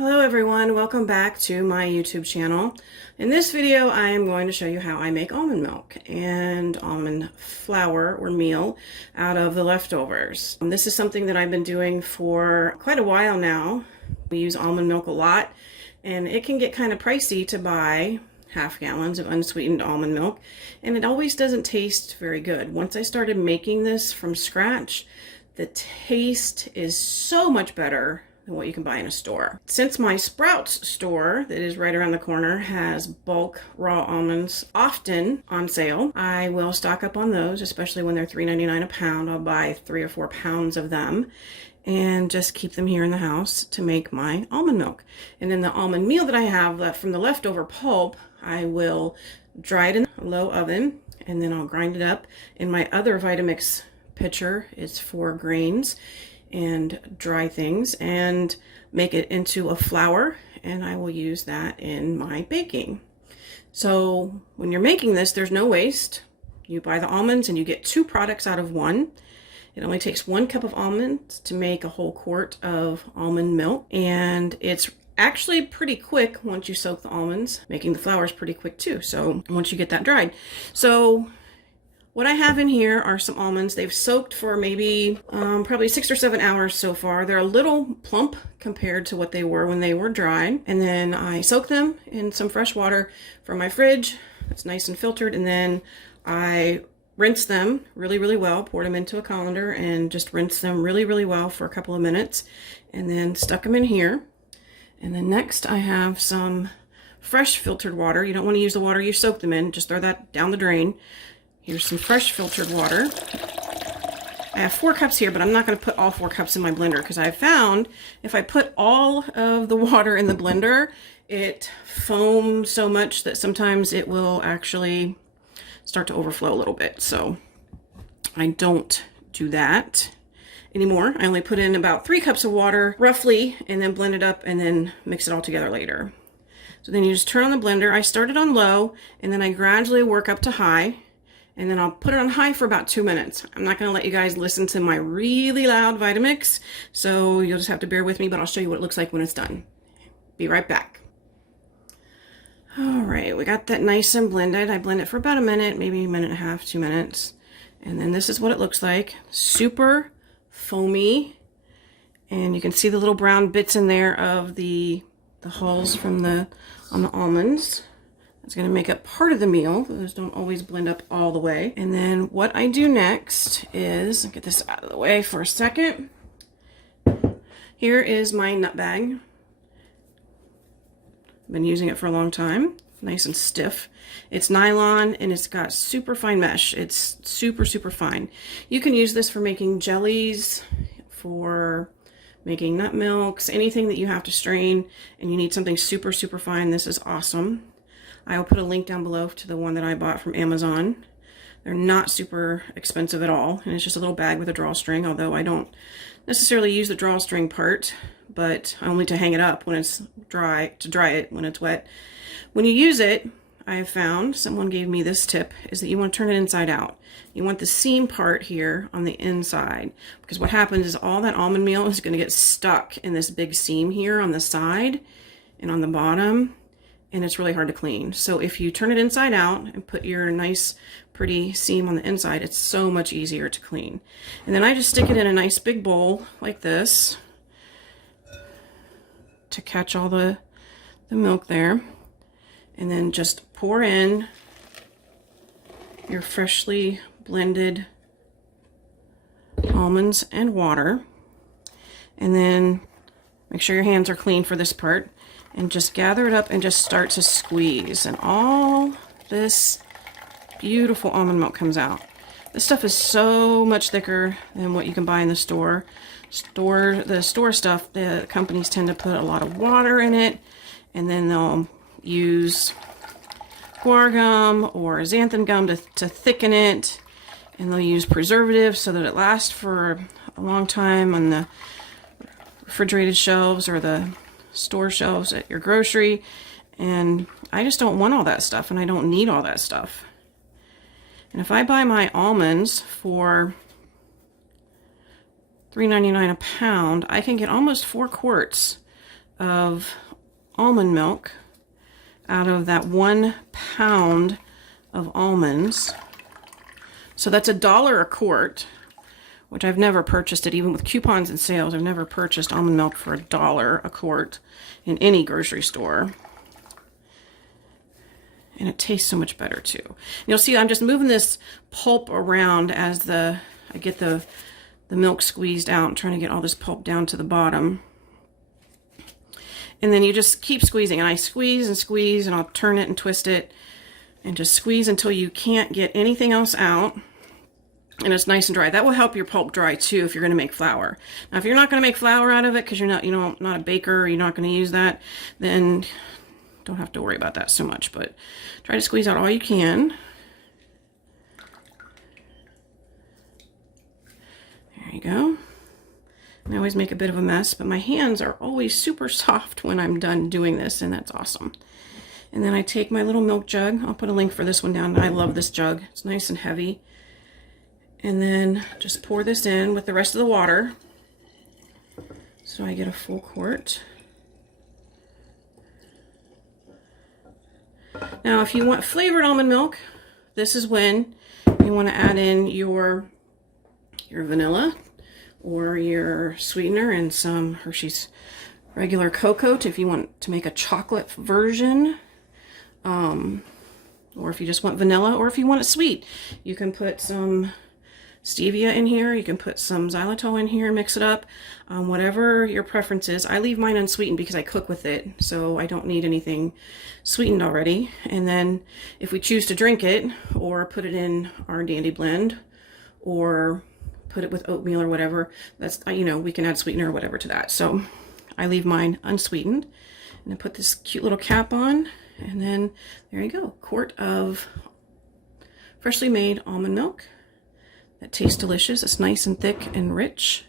Hello everyone, welcome back to my YouTube channel. In this video I am going to show you how I make almond milk and almond flour or meal out of the leftovers. This is something that I've been doing for quite a while now. We use almond milk a lot and it can get kind of pricey to buy half gallons of unsweetened almond milk, and it always doesn't taste very good. Once I started making this from scratch, the taste is so much better than what you can buy in a store. Since my Sprouts store that is right around the corner has bulk raw almonds often on sale, I will stock up on those, especially when they're $3.99 a pound. I'll buy 3 or 4 pounds of them and just keep them here in the house to make my almond milk. And then the almond meal that I have left from the leftover pulp, I will dry it in a low oven and then I'll grind it up. In my other Vitamix pitcher, it's 4 grains and dry things and make it into a flour, and I will use that in my baking. So when you're making this, there's no waste. You buy the almonds and you get 2 products out of 1. It only takes 1 cup of almonds to make a whole quart of almond milk, and it's actually pretty quick once you soak the almonds. Making the flour is pretty quick too, so once you get that dried. So what I have in here are some almonds. They've soaked for maybe probably 6 or 7 hours so far. They're a little plump compared to what they were when they were dry. And then I soak them in some fresh water from my fridge. It's nice and filtered. And then I rinse them really, really well, poured them into a colander and just rinse them really, really well for a couple of minutes, and then stuck them in here. And then next I have some fresh filtered water. You don't want to use the water you soaked them in. Just throw that down the drain. Here's some fresh filtered water. I have 4 cups here, but I'm not going to put all 4 cups in my blender because I found if I put all of the water in the blender, it foams so much that sometimes it will actually start to overflow a little bit. So I don't do that anymore. I only put in about 3 cups of water roughly and then blend it up and then mix it all together later. So then you just turn on the blender. I started on low and then I gradually work up to high. And then I'll put it on high for about 2 minutes. I'm not going to let you guys listen to my really loud Vitamix, so you'll just have to bear with me, but I'll show you what it looks like when it's done. Be right back. All right, we got that nice and blended. I blend it for about a minute, maybe a minute and a half, 2 minutes. And then this is what it looks like. Super foamy. And you can see the little brown bits in there of the hulls from on the almonds. It's going to make up part of the meal. Those don't always blend up all the way. And then what I do next is, get this out of the way for a second. Here is my nut bag. I've been using it for a long time. Nice and stiff. It's nylon and it's got super fine mesh. It's super, super fine. You can use this for making jellies, for making nut milks, anything that you have to strain and you need something super, super fine. This is awesome. I will put a link down below to the one that I bought from Amazon. They're not super expensive at all, and it's just a little bag with a drawstring, although I don't necessarily use the drawstring part, but only to hang it up when it's dry, to dry it when it's wet. When you use it, I have found, someone gave me this tip, is that you want to turn it inside out. You want the seam part here on the inside, because what happens is all that almond meal is going to get stuck in this big seam here on the side and on the bottom, and it's really hard to clean. So if you turn it inside out and put your nice pretty seam on the inside, it's so much easier to clean. And then I just stick it in a nice big bowl like this to catch all the milk there, and then just pour in your freshly blended almonds and water, and then make sure your hands are clean for this part. And just gather it up and just start to squeeze. And all this beautiful almond milk comes out. This stuff is so much thicker than what you can buy in the store. The store stuff, the companies tend to put a lot of water in it. And then they'll use guar gum or xanthan gum to thicken it. And they'll use preservatives so that it lasts for a long time on the refrigerated shelves or the store shelves at your grocery, and I just don't want all that stuff, and I don't need all that stuff. And if I buy my almonds for $3.99 a pound, I can get almost 4 quarts of almond milk out of that 1 pound of almonds. So that's $1 a quart, which I've never purchased it, even with coupons and sales. I've never purchased almond milk for $1 a quart in any grocery store. And it tastes so much better too. You'll see I'm just moving this pulp around as I get the milk squeezed out, and trying to get all this pulp down to the bottom. And then you just keep squeezing, and I squeeze and squeeze, and I'll turn it and twist it and just squeeze until you can't get anything else out. And it's nice and dry. That will help your pulp dry too if you're going to make flour. Now, if you're not going to make flour out of it because you're not, not a baker, or you're not going to use that, then don't have to worry about that so much. But try to squeeze out all you can. There you go. I always make a bit of a mess, but my hands are always super soft when I'm done doing this, and that's awesome. And then I take my little milk jug. I'll put a link for this one down. I love this jug. It's nice and heavy. And then just pour this in with the rest of the water. So I get a full quart. Now, if you want flavored almond milk, this is when you want to add in your vanilla or your sweetener and some Hershey's regular cocoa if you want to make a chocolate version. Or if you just want vanilla, or if you want it sweet, you can put some stevia in here. You can put some xylitol in here and mix it up. Whatever your preference is. I leave mine unsweetened because I cook with it, so I don't need anything sweetened already. And then if we choose to drink it, or put it in our Dandy blend, or put it with oatmeal or whatever, that's, we can add sweetener or whatever to that. So I leave mine unsweetened, and I put this cute little cap on, and then there you go, quart of freshly made almond milk that tastes delicious. It's nice and thick and rich.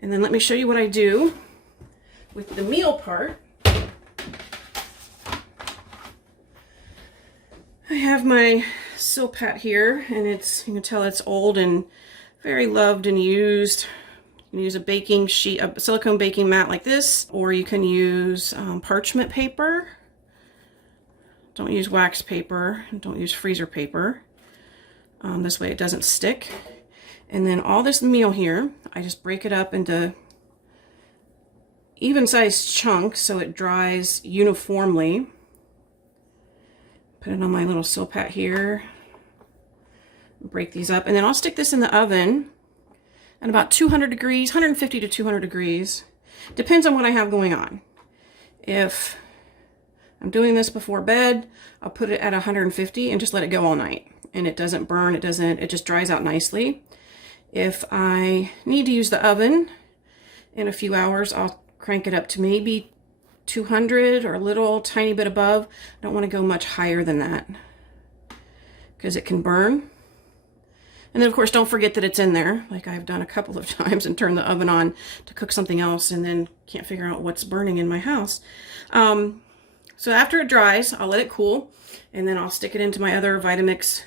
And then let me show you what I do with the meal part. I have my Silpat here, and you can tell it's old and very loved and used. You can use a baking sheet, a silicone baking mat like this, or you can use parchment paper. Don't use wax paper, don't use freezer paper. This way it doesn't stick. And then all this meal here, I just break it up into even-sized chunks so it dries uniformly. Put it on my little Silpat here. Break these up, and then I'll stick this in the oven at about 200 degrees, 150 to 200 degrees. Depends on what I have going on. If I'm doing this before bed, I'll put it at 150 and just let it go all night. And it doesn't burn, it just dries out nicely. If I need to use the oven in a few hours, I'll crank it up to maybe 200 or a little tiny bit above. I don't want to go much higher than that because it can burn. And then of course don't forget that it's in there, like I've done a couple of times, and turn the oven on to cook something else and then can't figure out what's burning in my house. So after it dries, I'll let it cool, and then I'll stick it into my other Vitamix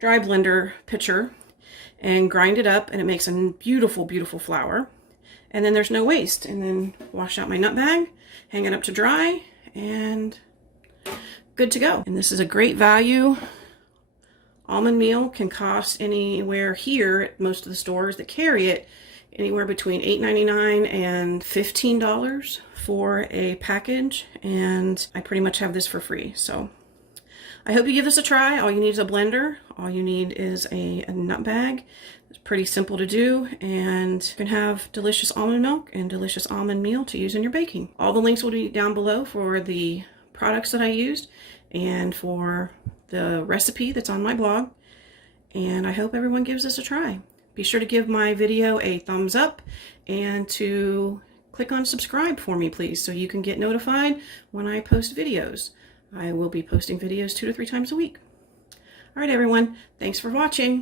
dry blender pitcher and grind it up, and it makes a beautiful, beautiful flour. And then there's no waste. And then wash out my nut bag, hang it up to dry, and good to go. And this is a great value. Almond meal can cost anywhere here at most of the stores that carry it, anywhere between $8.99 and $15 for a package, and I pretty much have this for free. So I hope you give this a try. All you need is a blender. All you need is a nut bag. It's pretty simple to do, and you can have delicious almond milk and delicious almond meal to use in your baking. All the links will be down below for the products that I used and for the recipe that's on my blog, and I hope everyone gives this a try. Be sure to give my video a thumbs up and to click on subscribe for me, please, so you can get notified when I post videos. I will be posting videos 2 to 3 times a week. All right, everyone, thanks for watching.